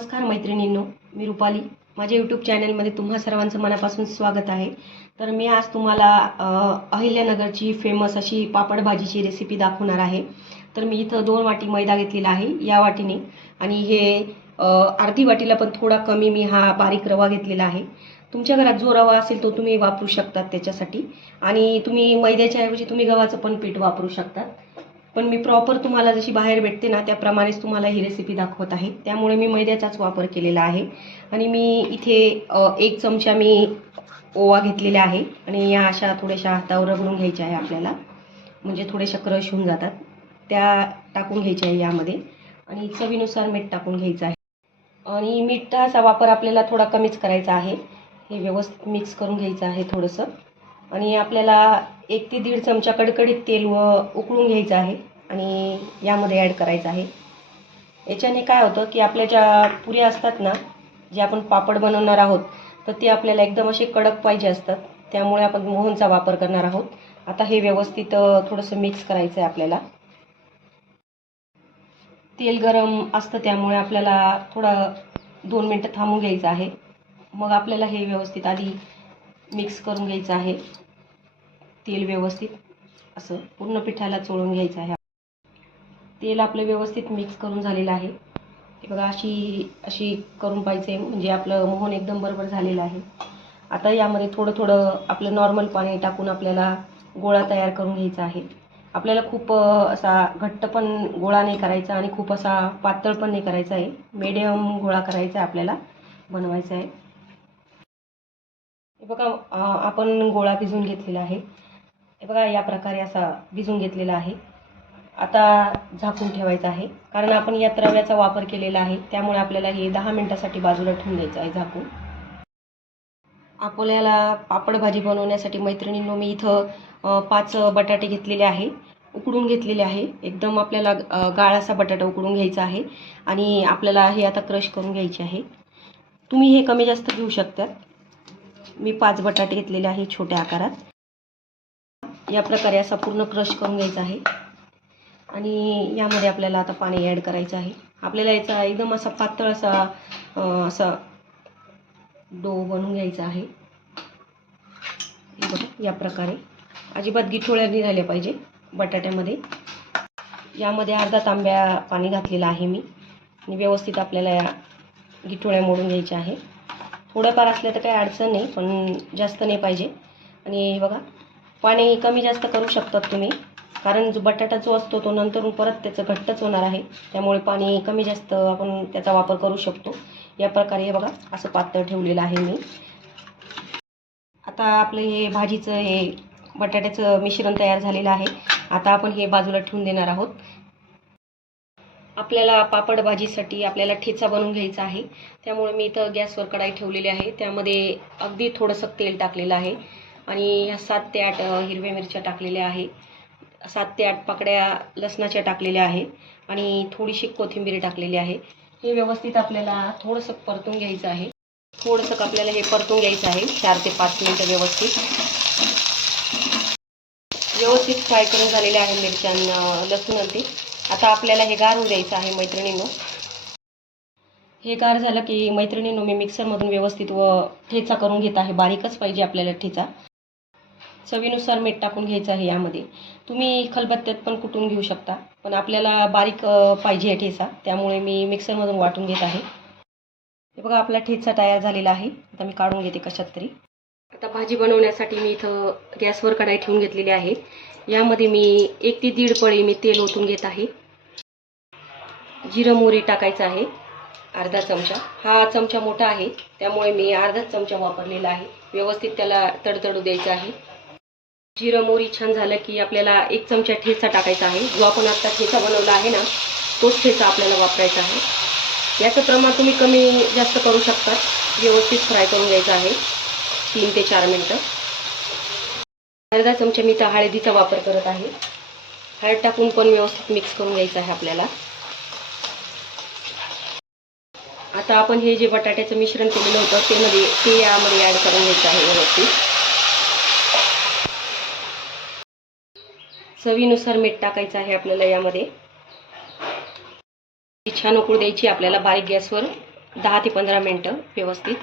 नमस्कार मैत्रिणींनो, मी रुपाली. माझ्या यूट्यूब चॅनलमध्ये तुम्हा सर्वांचं मनापासून स्वागत आहे. तर मी आज तुम्हाला अहिल्यानगरची फेमस अशी पापड भाजीची रेसिपी दाखवणार आहे. तर मी इथं 2 वाटी मैदा घेतलेला आहे या वाटीने, आणि हे अर्धी वाटीला पण थोडा कमी मी हा बारीक रवा घेतलेला आहे. तुमच्या घरात जो रवा असेल तो तुम्ही वापरू शकतात त्याच्यासाठी, आणि तुम्ही मैद्याच्या ऐवजी तुम्ही गव्हाचं पण पीठ वापरू शकतात. पण मी प्रॉपर तुम्हाला जशी बाहेर भेटते ना त्याप्रमाणेच तुम्हाला ही रेसिपी दाखवत आहे, त्यामुळे मी मैद्याचाच वापर केलेला आहे. आणि मी इथे 1 चमचा मी ओवा घेतलेला आहे, आणि या अशा थोड्याशा हातावर रगडून घ्यायच्या आहे आपल्याला, म्हणजे थोड्याशा क्रश होऊन जातात. त्या टाकून घ्यायच्या आहे यामध्ये, आणि चवीनुसार मीठ टाकून घ्यायचं आहे. आणि मिठाचा वापर आपल्याला थोडा कमीच करायचा आहे. हे व्यवस्थित मिक्स करून घ्यायचं आहे थोडंसं. आणि आपल्याला 1 ते 1.5 चमचा कडकडीत तेल उकळून घ्यायचं आहे आणि यामध्ये ॲड करायचं आहे. याच्याने काय होतं की आपल्या ज्या पुऱ्या असतात ना, जे आपण पापड बनवणार आहोत, तर ते आपल्याला एकदम असे कडक पाहिजे असतात. त्यामुळे आपण मोहनचा वापर करणार आहोत. आता हे व्यवस्थित थोडंसं मिक्स करायचं आहे आपल्याला. तेल गरम असतं त्यामुळे आपल्याला थोडं 2 मिनटं थांबून घ्यायचं आहे. मग आपल्याला हे व्यवस्थित आधी मिक्स करून घ्यायचं आहे. तेल व्यवस्थित असं पूर्ण पिठाला चोळून घ्यायचं आहे. तेल आपलं व्यवस्थित मिक्स करून झालेलं आहे. हे बघा, अशी अशी करून पाहिजे, म्हणजे आपलं मोहन एकदम बरोबर झालेलं आहे. आता यामध्ये थोडं थोडं आपलं नॉर्मल पाणी टाकून आपल्याला गोळा तयार करून घ्यायचा आहे. आपल्याला खूप असा घट्ट पण गोळा नाही करायचा आणि खूप असा पातळ पण नाही करायचा आहे. मीडियम गोळा करायचा आहे, आपल्याला बनवायचा आहे. हे बघा, आपण गोळा भिजवून घेतलेला आहे. हे बघा, या प्रकारे असा भिजवून घेतलेला आहे. आता झाकून ठेवायचं आहे, कारण आपण यात रव्याचा वापर केलेला आहे, त्यामुळे आपल्याला हे 10 मिनिटासाठी बाजूला ठेवून द्यायचं आहे झाकून. आपल्याला पापड भाजी बनवण्यासाठी मैत्रिणींनो, मी इथं 5 बटाटे घेतलेले आहे, उकडून घेतलेले आहे. एकदम आपल्याला गाळ असा बटाटा उकडून घ्यायचा आहे, आणि आपल्याला हे आता क्रश करून घ्यायचे आहे. तुम्ही हे कमी जास्त घेऊ शकतात. मी 5 बटाटे घेतलेले आहे छोट्या आकारात. या प्रकारे असा पूर्ण क्रश करून घ्यायचा आहे, आणि यामध्ये आपल्याला आता पाणी ॲड करायचं आहे. आपल्याला याचा एकदम असा पातळ असा डो बनवून घ्यायचा आहे. बघा, या प्रकारे अजिबात गिठोळ्या नाही झाल्या पाहिजे बटाट्यामध्ये. यामध्ये अर्धा तांब्या पाणी घातलेलं आहे मी, आणि व्यवस्थित आपल्याला या गिठोळ्या मोडून घ्यायच्या आहे. थोडंफार असलं तर काही अडचण नाही, पण जास्त नाही पाहिजे. आणि बघा, पाणी कमी जास्त करू शकतात तुम्ही, कारण जो बटाटा जो असतो तो नंतरून परत त्याचं घट्टच होणार आहे, त्यामुळे पाणी कमी जास्त आपण त्याचा वापर करू शकतो. या प्रकारे हे बघा, असं पातळ ठेवलेलं आहे मी. आता आपलं हे भाजीचं हे बटाट्याचं मिश्रण तयार झालेलं आहे. आता आपण हे बाजूला ठेवून देणार आहोत. आपल्याला पापड भाजीसाठी आपल्याला ठेचा बनवून घ्यायचा आहे, त्यामुळे मी इथं गॅसवर कढाई ठेवलेली आहे. त्यामध्ये अगदी थोडंसं तेल टाकलेलं आहे, आणि ह्या 7 ते 8 हिरव्या मिरच्या टाकलेल्या आहे, 7 ते 8 पाकळ्या लसणाच्या टाकलेल्या आहे, आणि थोडीशी कोथिंबीर टाकलेली आहे. हे व्यवस्थित आपल्याला थोडंसं परतून घ्यायचं आहे. थोडंसं आपल्याला हे परतून घ्यायचं आहे 4 ते 5 मिनिटं व्यवस्थित फ्राय करून झालेले आहे मिरच्या लसूण आणि ते. आता आपल्याला हे गार होऊ द्यायचं आहे मैत्रिणींनो. हे गार झालं की मैत्रिणींनो, मी मिक्सरमधून व्यवस्थित ठेचा करून घेत आहे. बारीकच पाहिजे आपल्याला ठेचा. चवीनुसार मीठ टाकून घ्यायचं आहे यामध्ये. तुम्ही खलबत्त्यात पण कुटून घेऊ शकता, पण आपल्याला बारीक पाहिजे ठेचा, त्यामुळे मी मिक्सरमधून वाटून घेत आहे. हे बघा, आपला ठेचा तयार झालेला आहे. आता मी काढून घेते कशात तरी. आता भाजी बनवण्यासाठी मी इथं गॅसवर कढाई ठेवून घेतलेली आहे. यामध्ये मी 1 ते 1.5 पळी मी तेल ओतून घेत आहे. जिरं मोहरी टाकायचं आहे अर्धा चमचा. हा चमचा मोठा आहे, त्यामुळे मी अर्धाच चमचा वापरलेला आहे. व्यवस्थित त्याला तडतडू द्यायचं आहे. जिरं मोहरी छान झालं की आपल्याला 1 चमचा ठेचा टाकायचा आहे. जो आपण आता ठेचा बनवला आहे ना, तोच ठेचा आपल्याला वापरायचा आहे. याचं प्रमाण तुम्ही कमी जास्त करू शकता. व्यवस्थित फ्राय करून घ्यायचं आहे 3 ते 4 मिनिटं. अर्धा चमचा मी तर हळदीचा वापर करत आहे. हळद टाकून पण व्यवस्थित मिक्स करून घ्यायचं आहे आपल्याला. आता आपण हे जे बटाट्याचं मिश्रण केलेलं होतं ते यामध्ये ॲड करून घ्यायचं आहे व्यवस्थित. चवीनुसार मीठ टाकायचं आहे आपल्याला यामध्ये. छान उकळू द्यायची आपल्याला बारीक गॅसवर. 10 ते 15 मिनटं व्यवस्थित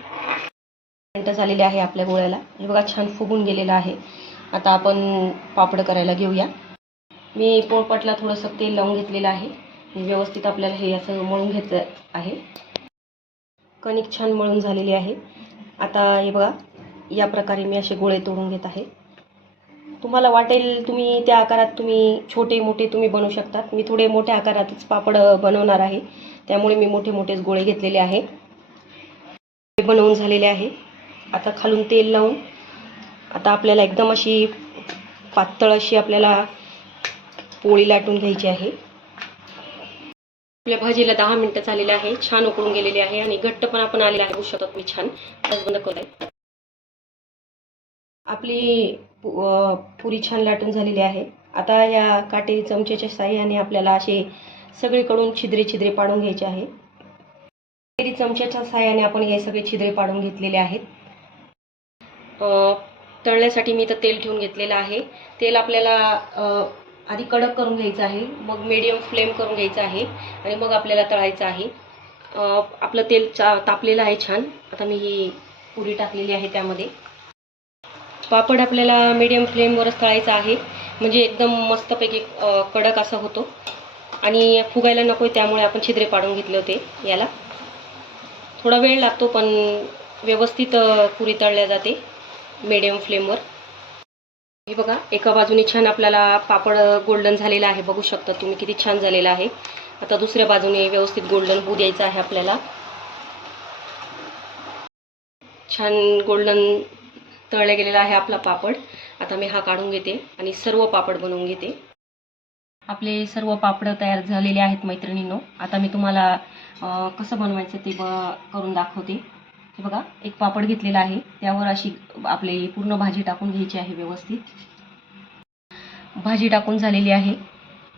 मिनटं झालेले आहे आपल्या गोळ्याला. हे बघा छान फुगून गेलेलं आहे. आता आपण पापड करायला घेऊया. मी पोळपाटला थोडंसं तेल लावून घेतलेलं आहे. व्यवस्थित आपल्याला हे असं मळून घ्यायचं आहे. कणिक छान मळून झालेली आहे. आता हे बघा या प्रकारे मी असे गोळे तोडून घेत आहे. तुम्हाला वाटेल तुम्ही त्या आकारात तुम्ही छोटे मोठे तुम्ही बनवू शकतात. मी थोडे मोठ्या आकारातच पापड बनवणार आहे, त्यामुळे मी मोठे मोठेच गोळे घेतलेले आहे. बनवून झालेले आहे. आता खालून तेल लावून आता आपल्याला एकदम अशी पातळ अशी आपल्याला पोळी लाटून घ्यायची आहे. आपल्या भाजीला 10 मिनिटं झालेले आहे. छान उकळून गेलेली आहे आणि घट्टपणा पण आलेला आहे. बघू शकतात मी छान गॅस बंद करत आहे. आपली पुरी छान लाटून झालेली आहे. आता या काटेरी चमच्याच्या साहाय्याने आपल्याला असे सगळीकडून छिद्रे छिद्रे पाडून घ्यायचे आहे. काटेरी चमच्याच्या साहाय्याने आपण हे सगळे छिद्रे पाडून घेतलेले आहेत. तळण्यासाठी मी इथं तेल ठेवून घेतलेलं आहे. तेल आपल्याला आधी कडक करून घ्यायचं आहे, मग मीडियम फ्लेम करून घ्यायचं आहे आणि मग आपल्याला तळायचं आहे. आपलं तेल तापलेलं आहे छान. आता मी ही पुरी टाकलेली आहे त्यामध्ये. पापड आपल्याला मीडियम फ्लेमवरच तळायचा आहे, म्हणजे एकदम मस्तपैकी कडक असा होतो आणि फुगायला नको आहे, त्यामुळे आपण छिद्रे पाडून घेतले होते. याला थोडा वेळ लागतो पण व्यवस्थित पुरी तळल्या जाते मीडियम फ्लेमवर. हे बघा एका बाजूने छान आपल्याला पापड गोल्डन झालेला आहे. बघू शकता तुम्ही किती छान झालेला आहे. आता दुसऱ्या बाजूने व्यवस्थित गोल्डन होऊ द्यायचं आहे आपल्याला. छान गोल्डन तळला गेलेला आहे आपला पापड. आता मी हा काढून घेते आणि सर्व पापड बनवून घेते. आपले सर्व पापड तयार झालेले आहेत मैत्रिणींनो. आता मी तुम्हाला कसं बनवायचं ते करून दाखवते. हे बघा एक पापड घेतलेला आहे, त्यावर अशी आपली पूर्ण भाजी टाकून घ्यायची आहे. व्यवस्थित भाजी टाकून झालेली आहे.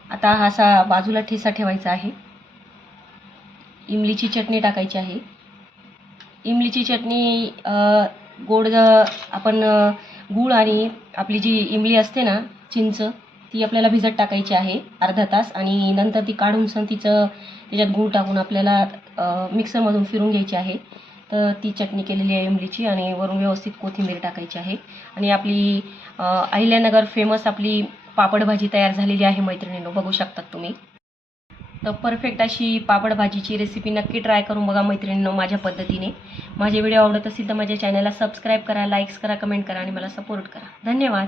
आता हा असा बाजूला ठेचा ठेवायचा आहे. इमलीची चटणी टाकायची आहे. इमलीची चटणी गोड आपण गूळ आणि आपली जी इमली असते ना चिंच, ती आपल्याला भिजत टाकायची आहे अर्धा तास आणि नंतर ती काढून तिचं त्याच्यात गूळ टाकून आपल्याला मिक्सरमधून फिरून घ्यायची आहे. तर ती चटणी केलेली आहे इमलीची आणि वरून व्यवस्थित कोथिंबीर टाकायची आहे आणि आपली अहिल्यानगर फेमस आपली पापड भाजी तयार झालेली आहे मैत्रिणींनो. बघू शकतात तुम्ही. तर परफेक्ट अशी पापड भाजीची रेसिपी नक्की ट्राय करून बघा मैत्रिणींनो माझ्या पद्धतीने. माझे व्हिडिओ आवडत असेल तर माझ्या चॅनलला सबस्क्राईब करा, लाईक्स करा, कमेंट करा आणि मला सपोर्ट करा. धन्यवाद.